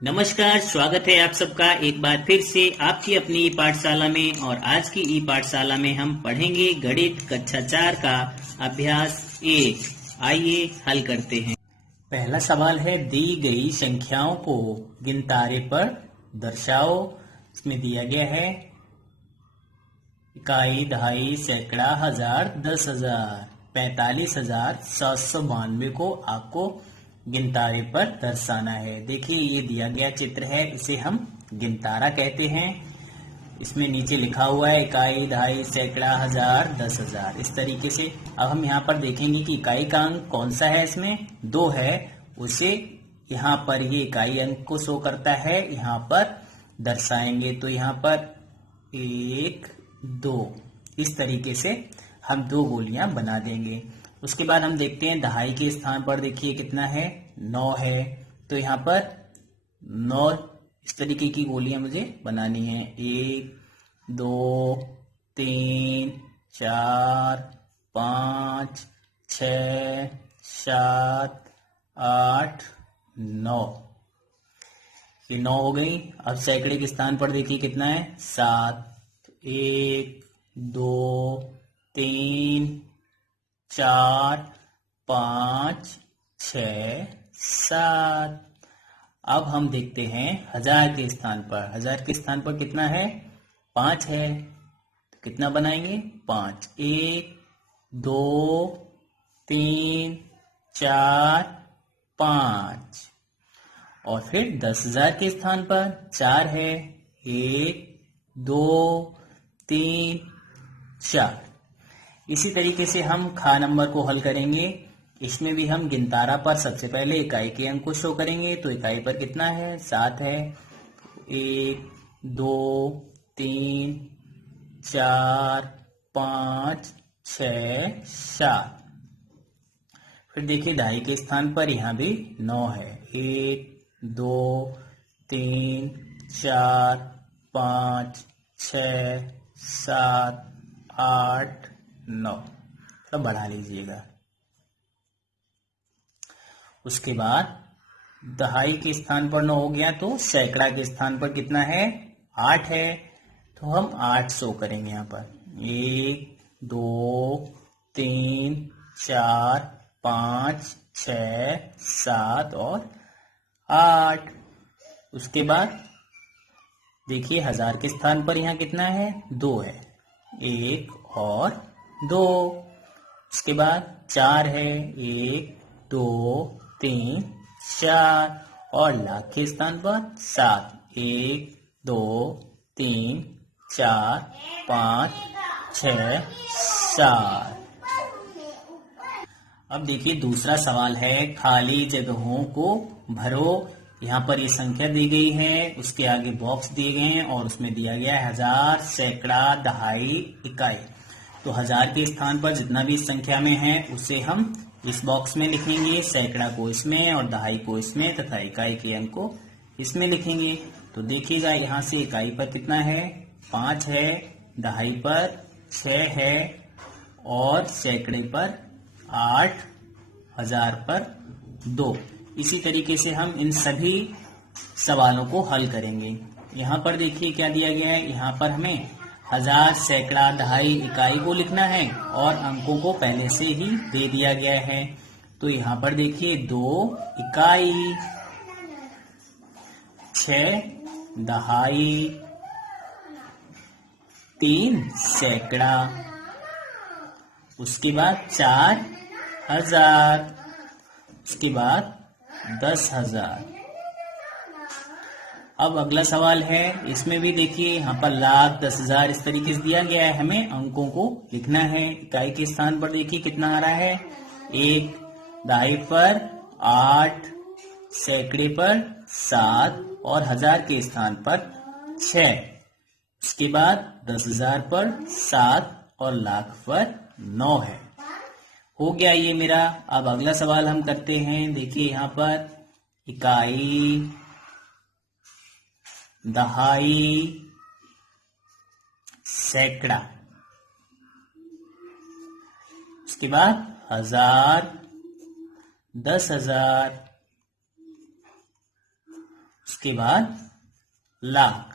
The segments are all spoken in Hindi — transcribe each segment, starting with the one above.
नमस्कार, स्वागत है आप सबका एक बार फिर से आपकी अपनी ई पाठशाला में। और आज की ई पाठशाला में हम पढ़ेंगे गणित कक्षा 4 का अभ्यास 1। आइए हल करते हैं। पहला सवाल है, दी गई संख्याओं को गिनतारे पर दर्शाओ। इसमें दिया गया है इकाई, दहाई, सैकड़ा, हजार, 10,000, 45,792 को आपको गिनतारे पर दर्शाना है। देखिए ये दिया गया चित्र है, इसे हम गिनतारा कहते हैं। इसमें नीचे लिखा हुआ है इकाई, दहाई, सैकड़ा, हजार, 10,000, इस तरीके से। अब हम यहाँ पर देखेंगे कि इकाई का अंक कौन सा है, इसमें 2 है, उसे यहाँ पर ये इकाई अंक को शो करता है, यहाँ पर दर्शाएंगे। तो यहाँ पर 1, 2 इस तरीके से हम 2 गोलियां बना देंगे। उसके बाद हम देखते हैं दहाई के स्थान पर, देखिए कितना है, 9 है। तो यहाँ पर 9 इस तरीके की गोलियां मुझे बनानी है। 1, 2, 3, 4, 5, 6, 7, 8, 9। ये 9 हो गई। अब सैकड़े के स्थान पर देखिए कितना है, 7। 1, 2, 3, 4, 5, 6, 7। अब हम देखते हैं हजार के स्थान पर। हजार के स्थान पर कितना है, 5 है। तो कितना बनाएंगे, 5। 1, 2, 3, 4, 5। और फिर 10,000 के स्थान पर 4 है। 1, 2, 3, 4। इसी तरीके से हम खा नंबर को हल करेंगे। इसमें भी हम गिनतारा पर सबसे पहले इकाई के अंक को शो करेंगे। तो इकाई पर कितना है, 7 है। 1, 2, 3, 4, 5, 6, 7। फिर देखिए दहाई के स्थान पर यहाँ भी 9 है। 1, 2, 3, 4, 5, 6, 7, 8, 9। थोड़ा बढ़ा लीजिएगा। उसके बाद दहाई के स्थान पर 9 हो गया, तो सैकड़ा के स्थान पर कितना है, 8 है। तो हम 8 शो करेंगे यहाँ पर। 1, 2, 3, 4, 5, 6, 7 और 8। उसके बाद देखिए हजार के स्थान पर यहाँ कितना है, 2 है। 1 और 2। उसके बाद 4 है। 1, 2, 3, 4। और लाख के स्थान पर 7। 1, 2, 3, 4, 5, 6, 7। अब देखिए दूसरा सवाल है, खाली जगहों को भरो। यहाँ पर ये संख्या दी गई है, उसके आगे बॉक्स दिए गए हैं और उसमें दिया गया है हजार, सैकड़ा, दहाई, इकाई। तो हजार के स्थान पर जितना भी इस संख्या में है उसे हम इस बॉक्स में लिखेंगे, सैकड़ा को इसमें और दहाई को इसमें तथा इकाई के अंक को इसमें लिखेंगे। तो देखिएगा यहाँ से इकाई पर कितना है, 5 है। दहाई पर 6 है और सैकड़े पर 8, हजार पर 2। इसी तरीके से हम इन सभी सवालों को हल करेंगे। यहाँ पर देखिए क्या दिया गया है, यहाँ पर हमें हजार, सैकड़ा, दहाई, इकाई को लिखना है और अंकों को पहले से ही दे दिया गया है। तो यहाँ पर देखिए 2 इकाई, 6 दहाई, 3 सैकड़ा, उसके बाद 4 हजार, उसके बाद 10,000। अब अगला सवाल है, इसमें भी देखिए यहाँ पर लाख, 10,000 इस तरीके से दिया गया है, हमें अंकों को लिखना है। इकाई के स्थान पर देखिए कितना आ रहा है, 1, दहाई पर 8, सैकड़े पर 7 और हजार के स्थान पर 6। उसके बाद 10,000 पर 7 और लाख पर 9 है। हो गया ये मेरा। अब अगला सवाल हम करते हैं। देखिए यहाँ पर इकाई, दहाई, सैकड़ा, उसके बाद हजार, 10,000, उसके बाद लाख।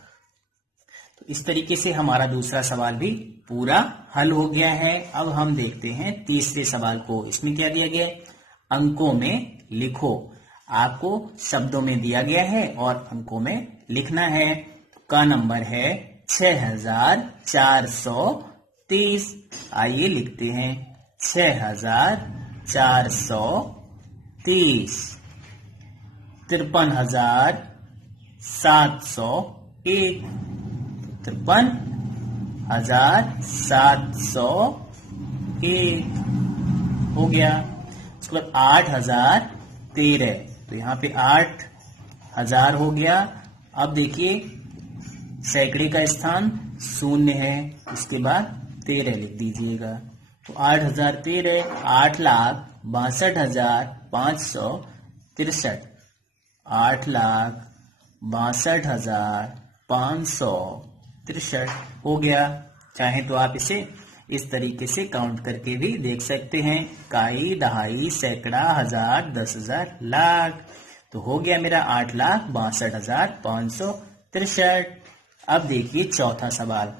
तो इस तरीके से हमारा दूसरा सवाल भी पूरा हल हो गया है। अब हम देखते हैं तीसरे सवाल को। इसमें क्या दिया गया है? अंकों में लिखो। आपको शब्दों में दिया गया है और अंकों में लिखना है। का नंबर है 6430। आइए लिखते हैं 6430। 53,701। 53,701 हो गया। उसके बाद 8,013। तो यहाँ पे 8,000 हो गया। अब देखिए सैकड़े का स्थान शून्य है, उसके बाद 13 लिख दीजिएगा। तो 8,013 8,62,563। 8,62,563 हो गया। चाहे तो आप इसे इस तरीके से काउंट करके भी देख सकते हैं। इकाई, दहाई, सैकड़ा, हजार, 10,000, लाख। तो हो गया मेरा 8,62,563। अब देखिए चौथा सवाल।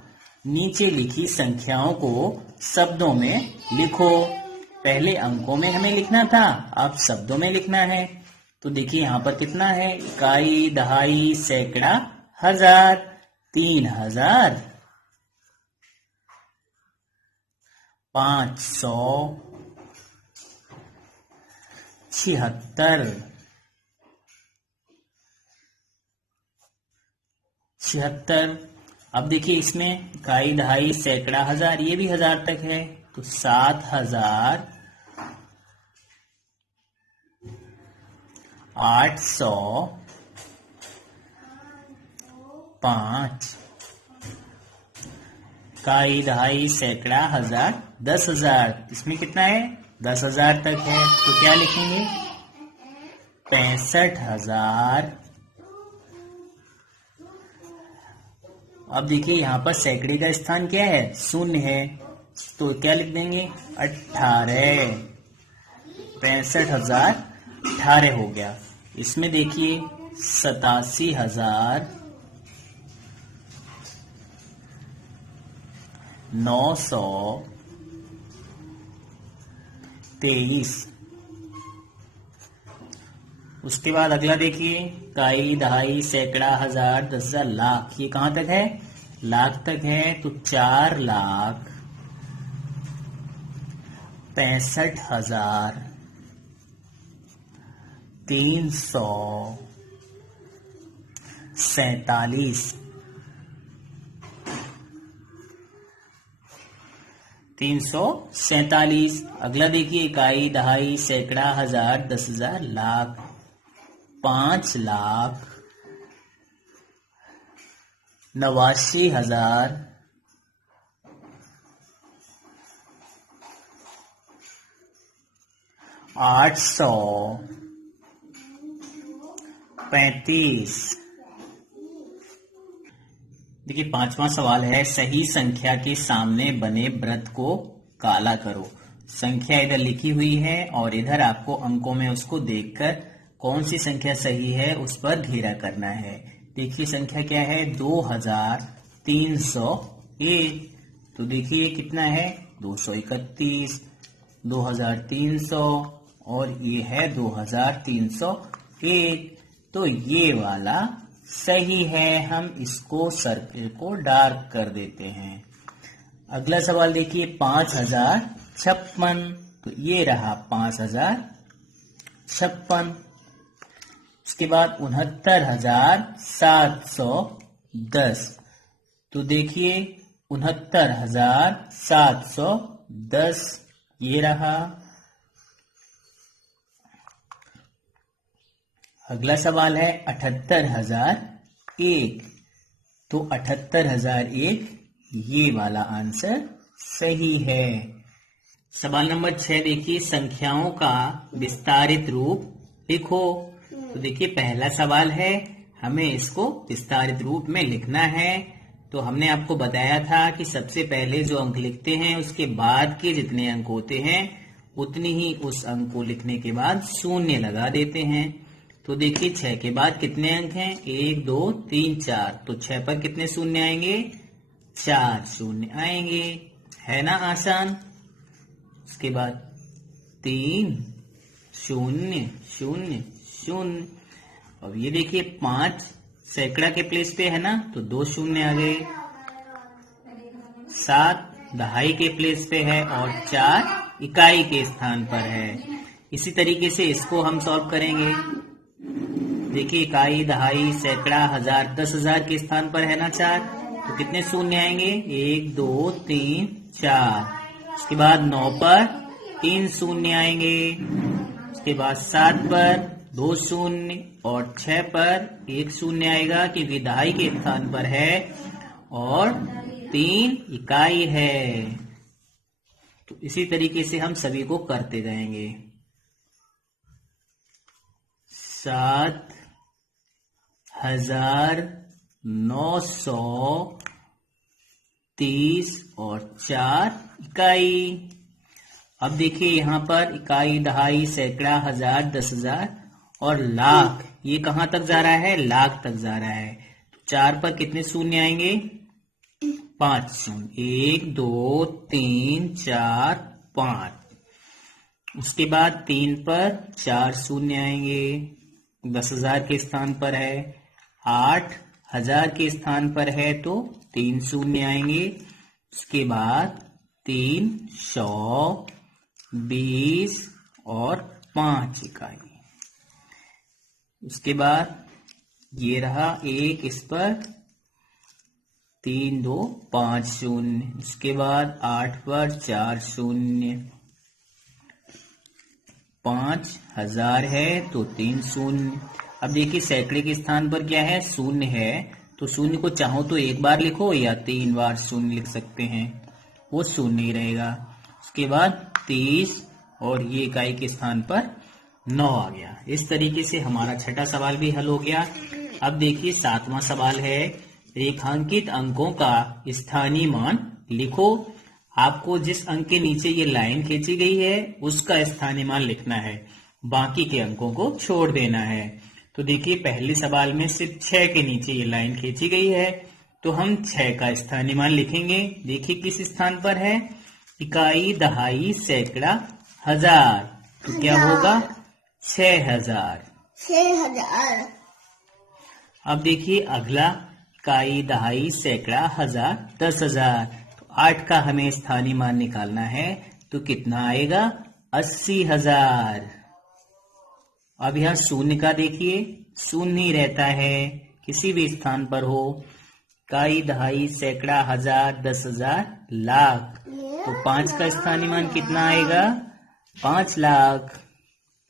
नीचे लिखी संख्याओं को शब्दों में लिखो। पहले अंकों में हमें लिखना था, अब शब्दों में लिखना है। तो देखिए यहाँ पर कितना है? इकाई, दहाई, सैकड़ा, हजार। 3,576। 76। अब देखिए इसमें इकाई, दहाई, सैकड़ा, हजार, ये भी हजार तक है। तो 7,805। इकाई, दहाई, सैकड़ा, हजार, 10,000। इसमें कितना है? 10,000 तक है। तो क्या लिखेंगे? 65,000। अब देखिए यहाँ पर सैकड़े का स्थान क्या है? शून्य है। तो क्या लिख देंगे? 18। 65,018 हो गया। इसमें देखिए 87,923। उसके बाद अगला देखिए इकाई, दहाई, सैकड़ा, हजार, 10,000, लाख। ये कहां तक है? लाख तक है। तो 4,65,347। 347। अगला देखिए इकाई, दहाई, सैकड़ा, हजार, 10,000, लाख। 5,89,000। 835। देखिए पांचवा सवाल है, सही संख्या के सामने बने वृत्त को काला करो। संख्या इधर लिखी हुई है और इधर आपको अंकों में उसको देखकर कौन सी संख्या सही है उस पर घेरा करना है। देखिए संख्या क्या है? 2,301। तो देखिए कितना है? 231, 2,300 और ये है 2,301। तो ये वाला सही है। हम इसको सर्कल को डार्क कर देते हैं। अगला सवाल देखिए 5,056। तो ये रहा 5,056। उसके बाद 69,710। तो देखिए 69,710 ये रहा। अगला सवाल है 78,001। तो 78,001 ये वाला आंसर सही है। सवाल नंबर 6 देखिए, संख्याओं का विस्तारित रूप लिखो। तो देखिए पहला सवाल है, हमें इसको विस्तारित रूप में लिखना है। तो हमने आपको बताया था कि सबसे पहले जो अंक लिखते हैं उसके बाद के जितने अंक होते हैं उतनी ही उस अंक को लिखने के बाद शून्य लगा देते हैं। तो तो देखिए 6 के बाद कितने अंक हैं? 1 2 3 4। तो 6 पर कितने शून्य आएंगे? 4 शून्य आएंगे। है ना आसान। उसके बाद 3 0 0 0। अब ये देखिए 5 सैकड़ा के प्लेस पे है ना, तो 2 शून्य आ गए। 7 दहाई के प्लेस पे है और 4 इकाई के स्थान पर है। इसी तरीके से इसको हम सॉल्व करेंगे। देखिए इकाई, दहाई, सैकड़ा, हजार, 10,000 के स्थान पर है ना 4, तो कितने शून्य आएंगे? 1 2 3 4। उसके बाद 9 पर 3 शून्य आएंगे। उसके बाद 7 पर 2 शून्य और 6 पर 1 शून्य आएगा क्योंकि दहाई के स्थान पर है और 3 इकाई है। तो इसी तरीके से हम सभी को करते जाएंगे। 7,930 और 4 इकाई। अब देखिए यहाँ पर इकाई, दहाई, सैकड़ा, हजार, 10,000 और लाख, ये कहां तक जा रहा है? लाख तक जा रहा है। तो 4 पर कितने शून्य आएंगे? 5 शून्य। 1 2 3 4 5। उसके बाद 3 पर 4 शून्य आएंगे। 10,000 के स्थान पर है। 8,000 के स्थान पर है तो 3 शून्य आएंगे। उसके बाद 3 100 20 और 5 इकाई। उसके बाद ये रहा 1, इस पर 3 2 5 शून्य। उसके बाद 8 पर 4 शून्य। 5,000 है तो 3 शून्य। अब देखिए सैकड़े के स्थान पर क्या है? शून्य है। तो शून्य को चाहो तो एक बार लिखो या 3 बार शून्य लिख सकते हैं, वो शून्य ही रहेगा। उसके बाद 30 और ये इकाई के स्थान पर 9 आ गया। इस तरीके से हमारा छठा सवाल भी हल हो गया। अब देखिए 7वां सवाल है, रेखांकित अंकों का स्थानीय मान लिखो। आपको जिस अंक के नीचे ये लाइन खींची गई है उसका स्थानीय मान लिखना है, बाकी के अंकों को छोड़ देना है। तो देखिए पहले सवाल में सिर्फ 6 के नीचे ये लाइन खींची गई है, तो हम 6 का स्थानीय मान लिखेंगे। देखिए किस स्थान पर है? इकाई, दहाई, सैकड़ा, हजार। तो क्या होगा? 6,000। 6,000। अब देखिए अगला, इकाई, दहाई, सैकड़ा, हजार, 10,000। तो 8 का हमें स्थानीय मान निकालना है, तो कितना आएगा? 80,000। अब यहाँ शून्य का देखिए, शून्य ही रहता है किसी भी स्थान पर हो। इकाई, दहाई, सैकड़ा, हजार, 10,000, लाख। तो 5 का स्थानीय मान कितना आएगा? 5 लाख।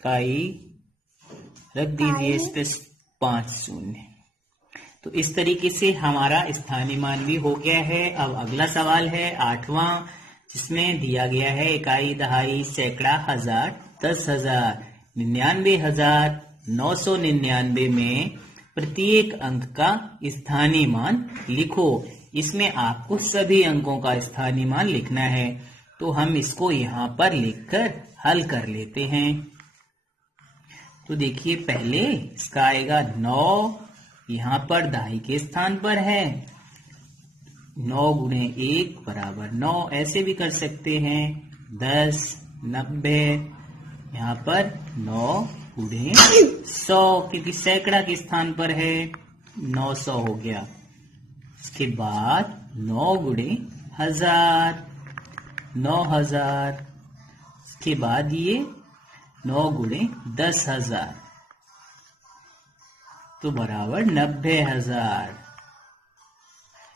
इकाई रख दीजिए इस पे 5 शून्य। तो इस तरीके से हमारा स्थानीय मान भी हो गया है। अब अगला सवाल है 8वां, जिसमें दिया गया है इकाई, दहाई, सैकड़ा, हजार, 10,000, 99,999 में प्रत्येक अंक का स्थानीय मान लिखो। इसमें आपको सभी अंकों का स्थानीय मान लिखना है, तो हम इसको यहाँ पर लिखकर हल कर लेते हैं। तो देखिए पहले इसका आएगा 9, यहाँ पर दहाई के स्थान पर है। 9 गुणे 1 बराबर 9, ऐसे भी कर सकते हैं। 10 90, यहाँ पर 9 गुणे 100, क्योंकि सैकड़ा के स्थान पर है। 900 हो गया। इसके बाद 9 गुणे 1000, 9,000। इसके बाद ये 9 गुणे 10,000 तो बराबर 90,000।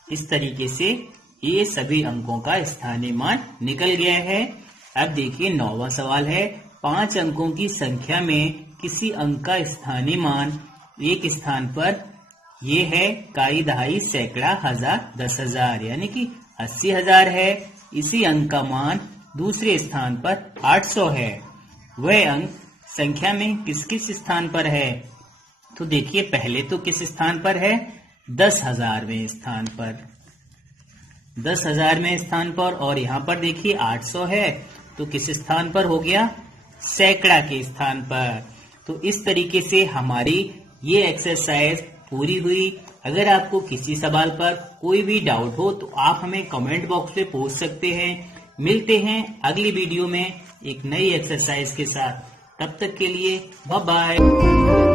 इस तरीके से ये सभी अंकों का स्थानीय मान निकल गया है। अब देखिए 9वां सवाल है, 5 अंकों की संख्या में किसी अंक का स्थानीय मान एक स्थान पर ये है इकाई, दहाई, सैकड़ा, हजार, 10,000, यानी कि 80,000 है। इसी अंक का मान दूसरे स्थान पर 800 है। वह अंक संख्या में किस किस स्थान पर है? तो देखिए पहले तो किस स्थान पर है? 10,000वें स्थान पर। 10,000वें स्थान पर। और यहाँ पर देखिए 800 है, तो किस स्थान पर हो गया? सैकड़ा के स्थान पर। तो इस तरीके से हमारी ये एक्सरसाइज पूरी हुई। अगर आपको किसी सवाल पर कोई भी डाउट हो तो आप हमें कमेंट बॉक्स में पूछ सकते हैं। मिलते हैं अगली वीडियो में एक नई एक्सरसाइज के साथ। तब तक के लिए बाय बाय।